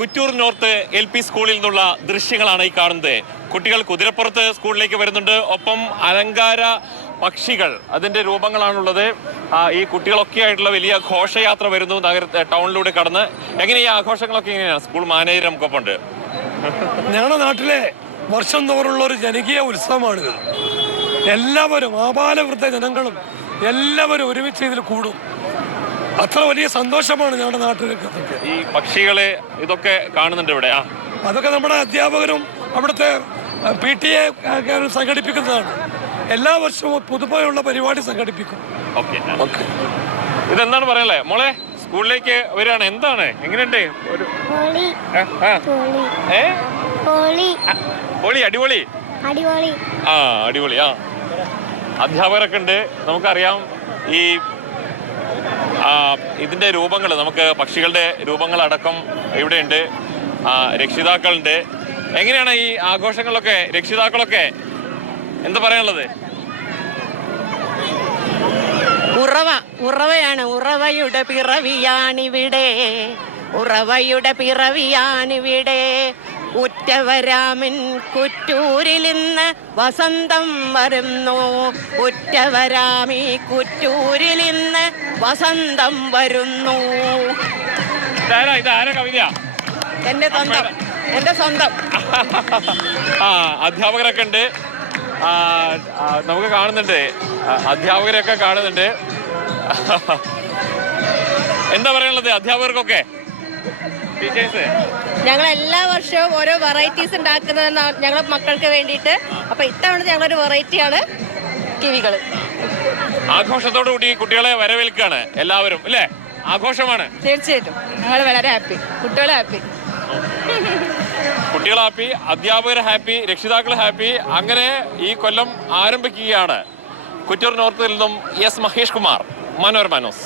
Kuttoor north L P സ്കൂളിൽ നിന്നുള്ള ദൃശ്യങ്ങളാണ് ഈ കാണുന്നത്. കുട്ടികൾ കുതിരപ്പുറത്ത് സ്കൂളിലേക്ക് വരുന്നുണ്ട്. ഒപ്പം അലങ്കാര പക്ഷികൾ. അതിന്റെ രൂപങ്ങളാണുള്ളത്. ഈ കുട്ടികളൊക്കെ ആയിട്ടുള്ള വലിയ ഘോഷയാത്ര വരുന്നു നഗര ടൗണിലൂടെ കടന്ന്. എങ്ങനെ ഈ ആഘോഷങ്ങളൊക്കെ എങ്ങനെയാണ്? സ്കൂൾ മാനേജർ നമുക്കൊപ്പം ഉണ്ട് ഞങ്ങളുടെ നാട്ടിലെ വർഷം തോറുള്ള ഒരു ജനകീയ ഉത്സവമാണിത്. എല്ലാവരും ആപാലവൃദ്ധ ജനങ്ങളും എല്ലാവരും ഒരുമിച്ച് ഇതിൽ കൂടും. അത്ര വലിയ സന്തോഷമാണ് ഞങ്ങളുടെ നാട്ടിലേക്ക് ഈ പക്ഷികളെ ഇതൊക്കെ കാണുന്നുണ്ട് ഇവിടെ. അതൊക്കെ നമ്മുടെ അധ്യാപകരും അവിടുത്തെ പി ടി എ സംഘടിപ്പിക്കുന്നതാണ്. എല്ലാ വർഷവും പുതുമയുള്ള പരിപാടി സംഘടിപ്പിക്കും. ഓക്കെ. ഓക്കെ. ഇതെന്താണ് പറയല്ലേ? മോളെ സ്കൂളിലേക്ക് വരികയാണ്. എന്താണ്? എങ്ങനെയുണ്ട്? ഒരു ഏ? പൊളി. പൊളി അടിപൊളി. അടിപൊളി. ആ അടിപൊളി. ആ. അധ്യാപകരൊക്കെ ഉണ്ട്. നമുക്കറിയാം ഈ ആ, ഇതിന്റെ രൂപങ്ങൾ നമുക്ക് പക്ഷികളുടെ രൂപങ്ങൾ അടക്കം ഇവിടെയുണ്ട്. ഉണ്ട് രക്ഷിതാക്കളുണ്ട്. എങ്ങനെയാണ് ഈ ആഘോഷങ്ങളൊക്കെ രക്ഷിതാക്കളൊക്കെ എന്താ പറയാനുള്ളത്? ഉറവ ഉറവയാണ് ഉറവയുടെ പിറവിയാണിവിടെ ഉറവയുടെ പിറവിയാണിവിടെ ഉറ്റവരാമൻ കുറ്റൂരിൽ ഇന്ന് വസന്തം വരുന്നു. ഉറ്റവരാമി കുറ്റൂരിൽ ഇന്ന് വസന്തം വരുന്നു. എന്റെ സ്വന്തം എന്റെ സ്വന്തം. ആ അധ്യാപകരൊക്കെ ഉണ്ട്. നമുക്ക് കാണുന്നുണ്ട്. അധ്യാപകരെയൊക്കെ കാണുന്നുണ്ട്. എന്താ പറയാനുള്ളത് അധ്യാപകർക്കൊക്കെ? ടീച്ചേഴ്സ്? ഞങ്ങൾ എല്ലാ വർഷവും ഓരോ വെറൈറ്റീസ് ഉണ്ടാക്കുന്നത് ഞങ്ങളെ മക്കൾക്ക് വേണ്ടിയിട്ട്. അപ്പൊ ഇത്തവണ ഞങ്ങളൊരു വെറൈറ്റിയാണ് കിവികൾ ആഘോഷത്തോടു കൂടി കുട്ടികളെ വരവേൽക്കുകയാണ് എല്ലാവരും അല്ലേ? ആഘോഷമാണ്. തീർച്ചയായിട്ടും. ഞങ്ങൾ വളരെ ഹാപ്പി കുട്ടികൾ ഹാപ്പി കുട്ടികൾ ഹാപ്പി അധ്യാപകർ ഹാപ്പി രക്ഷിതാക്കൾ ഹാപ്പി. അങ്ങനെ ഈ കൊല്ലം ആരംഭിക്കുകയാണ്. കുറ്റൂർ നോർത്തിൽ നിന്നും എസ് മഹേഷ് കുമാർ മനോരമ ന്യൂസ്